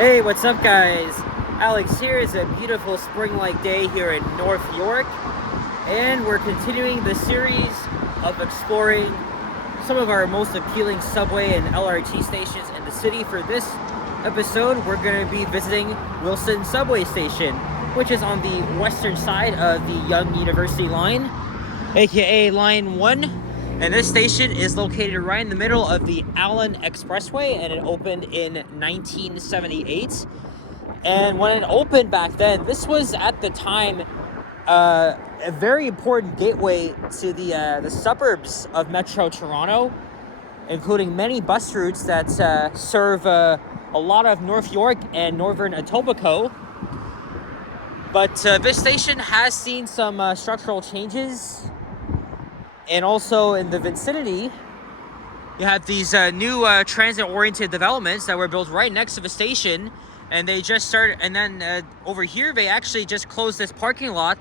Hey, what's up, guys? Alex here. Is a beautiful spring-like day here in North York, and we're continuing the series of exploring some of our most appealing subway and LRT stations in the city. For this episode, we're going to be visiting Wilson Subway Station, which is on the western side of the Young University line, aka Line 1. And this station is located right in the middle of the Allen Expressway, and it opened in 1978. And when it opened back then, this was at the time a very important gateway to the suburbs of Metro Toronto, including many bus routes that serve a lot of North York and Northern Etobicoke. But this station has seen some structural changes. And also in the vicinity, you have these new transit-oriented developments that were built right next to the station, and they just started. And then over here, they actually just closed this parking lot,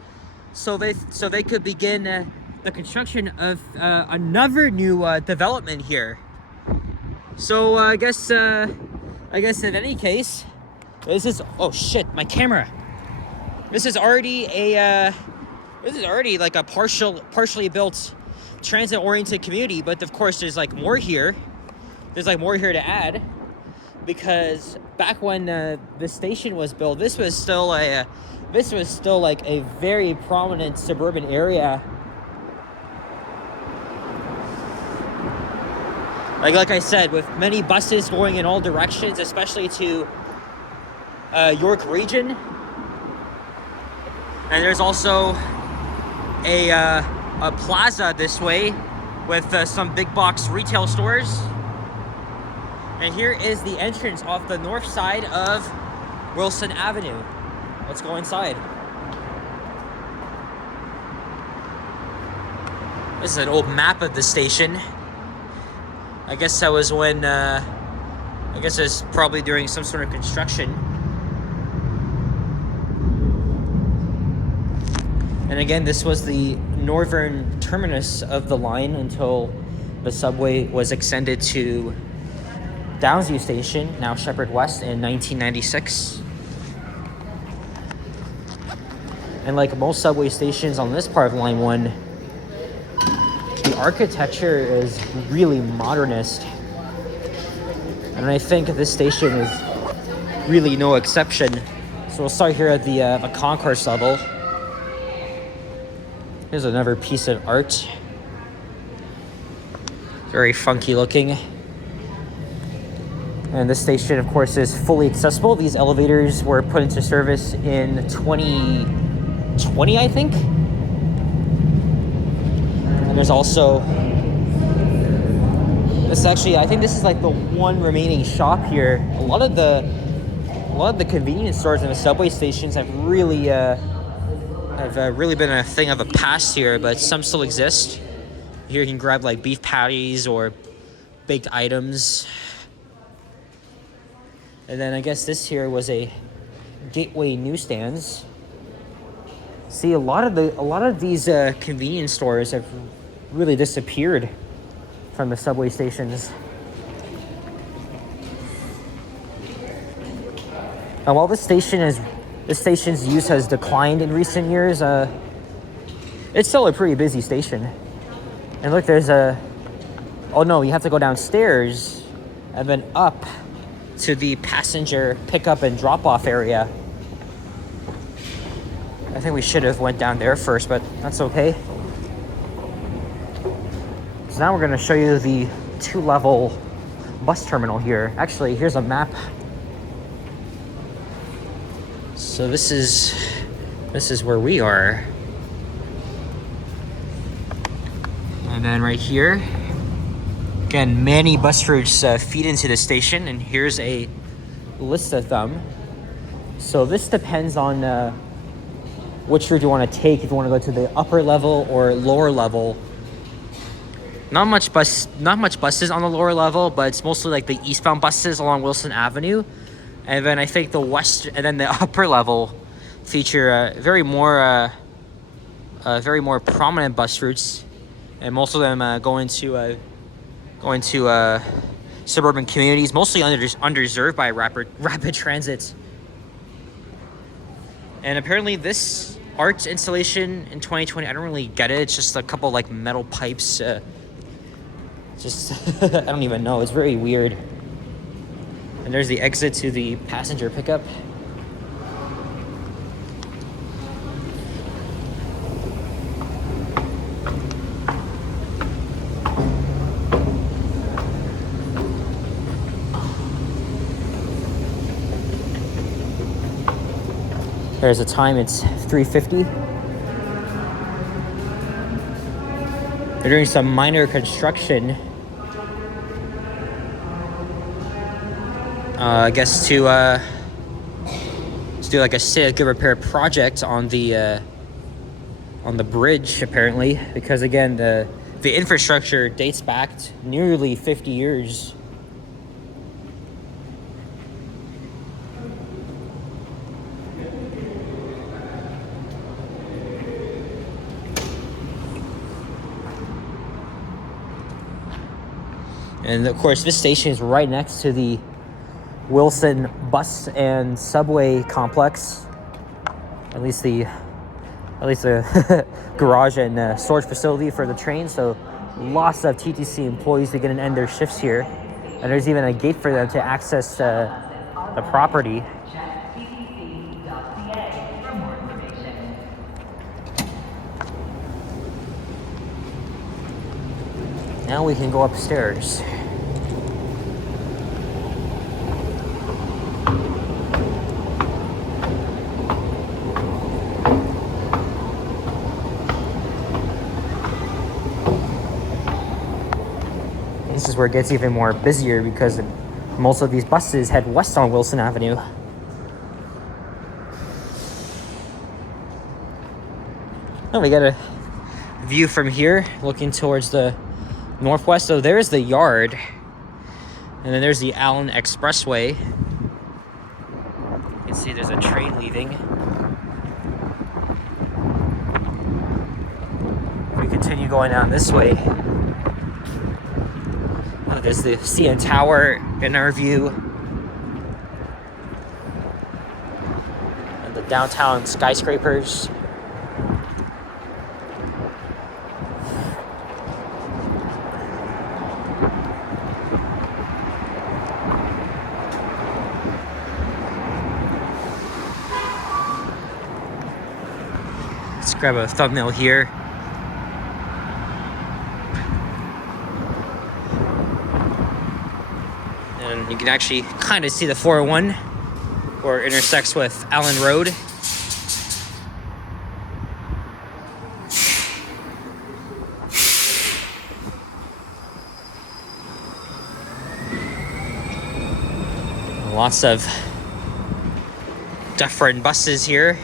so they could begin the construction of another new development here. So I guess in any case, this is my camera. This is already like a partially built transit-oriented community, but of course there's more here to add, because back when the station was built, this was still like a very prominent suburban area. Like I said, with many buses going in all directions, especially to York region. And there's also a plaza this way with some big box retail stores. And here is the entrance off the north side of Wilson Avenue. Let's go inside. This is an old map of the station. I guess that was when, I guess it was probably during some sort of construction. And again, this was the northern terminus of the line until the subway was extended to Downsview Station, now Shepherd West, in 1996. And like most subway stations on this part of Line 1, the architecture is really modernist. And I think this station is really no exception. So we'll start here at the concourse level. Here's another piece of art. Very funky looking. And this station, of course, is fully accessible. These elevators were put into service in 2020, I think. And there's also I think this is like the one remaining shop here. A lot of the convenience stores in the subway stations have really been a thing of a past here, but some still exist. Here you can grab like beef patties or baked items. And then I guess this here was a Gateway newsstands. See, a lot of these convenience stores have really disappeared from the subway stations. And while this station's use has declined in recent years, it's still a pretty busy station. And look, there's you have to go downstairs and then up to the passenger pickup and drop-off area. I think we should have went down there first, but that's okay. So now we're going to show you the 2-level bus terminal here. Actually, here's a map. So this is where we are. And then right here, again, many bus routes feed into the station, and here's a list of them. So this depends on which route you want to take, if you want to go to the upper level or lower level. Not much buses on the lower level, but it's mostly like the eastbound buses along Wilson Avenue. And then I think the upper level feature very more prominent bus routes, and most of them going to suburban communities, mostly underserved by rapid transit. And apparently this art installation in 2020, I don't really get it. It's just a couple like metal pipes. Just I don't even know. It's very weird. And there's the exit to the passenger pickup. There's a time, it's 3:50. They're doing some minor construction. I guess to do like a good repair project on the bridge, apparently, because again the infrastructure dates back to nearly 50 years. And of course, this station is right next to the Wilson bus and subway complex. At least the garage and storage facility for the train. So lots of TTC employees begin and end their shifts here. And there's even a gate for them to access the property. Now we can go upstairs. This is where it gets even more busier because most of these buses head west on Wilson Avenue. Oh, we got a view from here looking towards the northwest. So there's the yard, and then there's the Allen Expressway. You can see there's a train leaving. We continue going down this way. Oh, there's the CN Tower in our view, and the downtown skyscrapers. Let's grab a thumbnail here. And you can actually kind of see the 401 where it intersects with Allen Road. Lots of different buses here.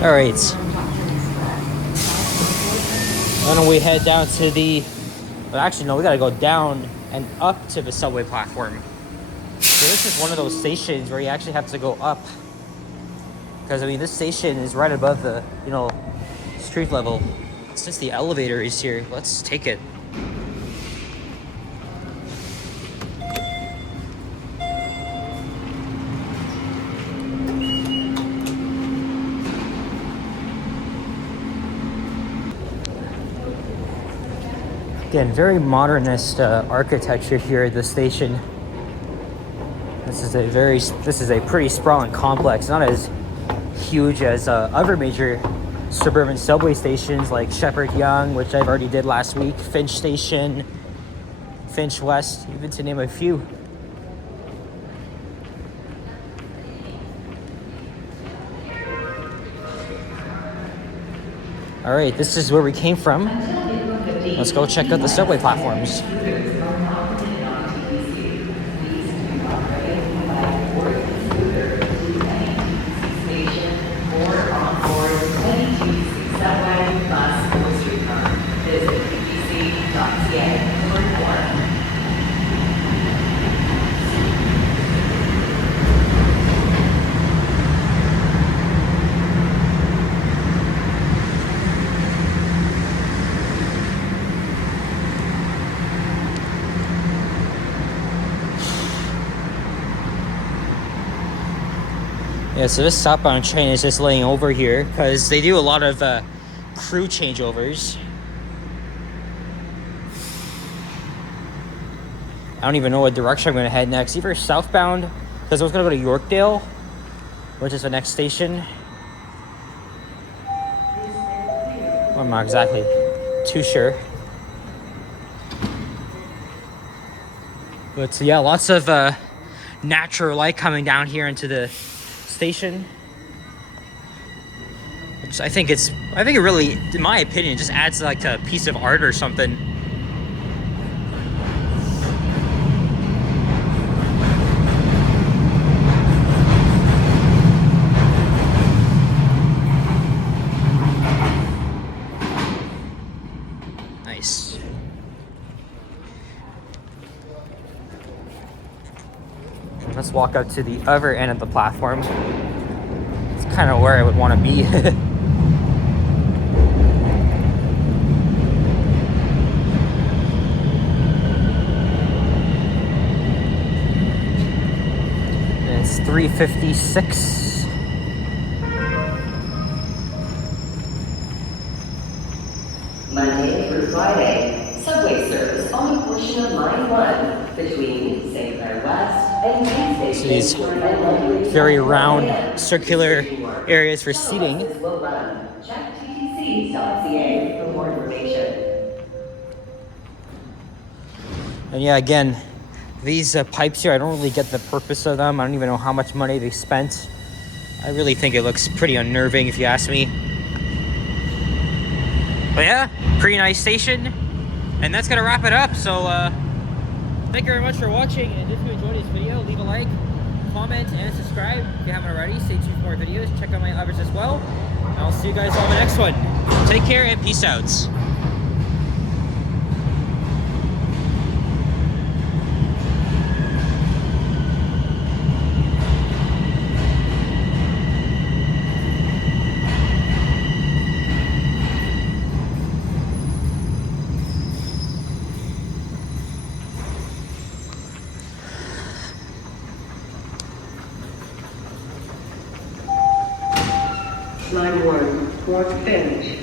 All right, why don't we head down to the, well, actually no, we gotta go down and up to the subway platform. So this is one of those stations where you actually have to go up, because I mean this station is right above the, street level. Since the elevator is here, let's take it. Again, very modernist architecture here at the station. This is a pretty sprawling complex, not as huge as other major suburban subway stations like Shepherd Young, which I've already did last week, Finch Station, Finch West, even to name a few. All right, this is where we came from. Let's go check out the subway platforms. Yeah, so this southbound train is just laying over here because they do a lot of crew changeovers. I don't even know what direction I'm going to head next. Either southbound, because I was going to go to Yorkdale, which is the next station. Well, I'm not exactly too sure. But yeah, lots of natural light coming down here into the station. Which I think it really, in my opinion, just adds like a piece of art or something. Nice. Let's walk up to the other end of the platform. It's kind of where I would want to be. It's 3:56. Monday through Friday, subway service on a portion of Line 1 between St. Clair West and Penn So these Station. very round, circular areas for seating. Will run. Check TTC.ca for more information. And yeah, again, these pipes here, I don't really get the purpose of them. I don't even know how much money they spent. I really think it looks pretty unnerving if you ask me. But yeah, pretty nice station. And that's gonna wrap it up. So thank you very much for watching. And if you enjoyed this video, leave a like, comment, and subscribe if you haven't already. Stay tuned for more videos. Check out my others as well. And I'll see you guys on the next one. Take care and peace out. Line 1, Fort Finch.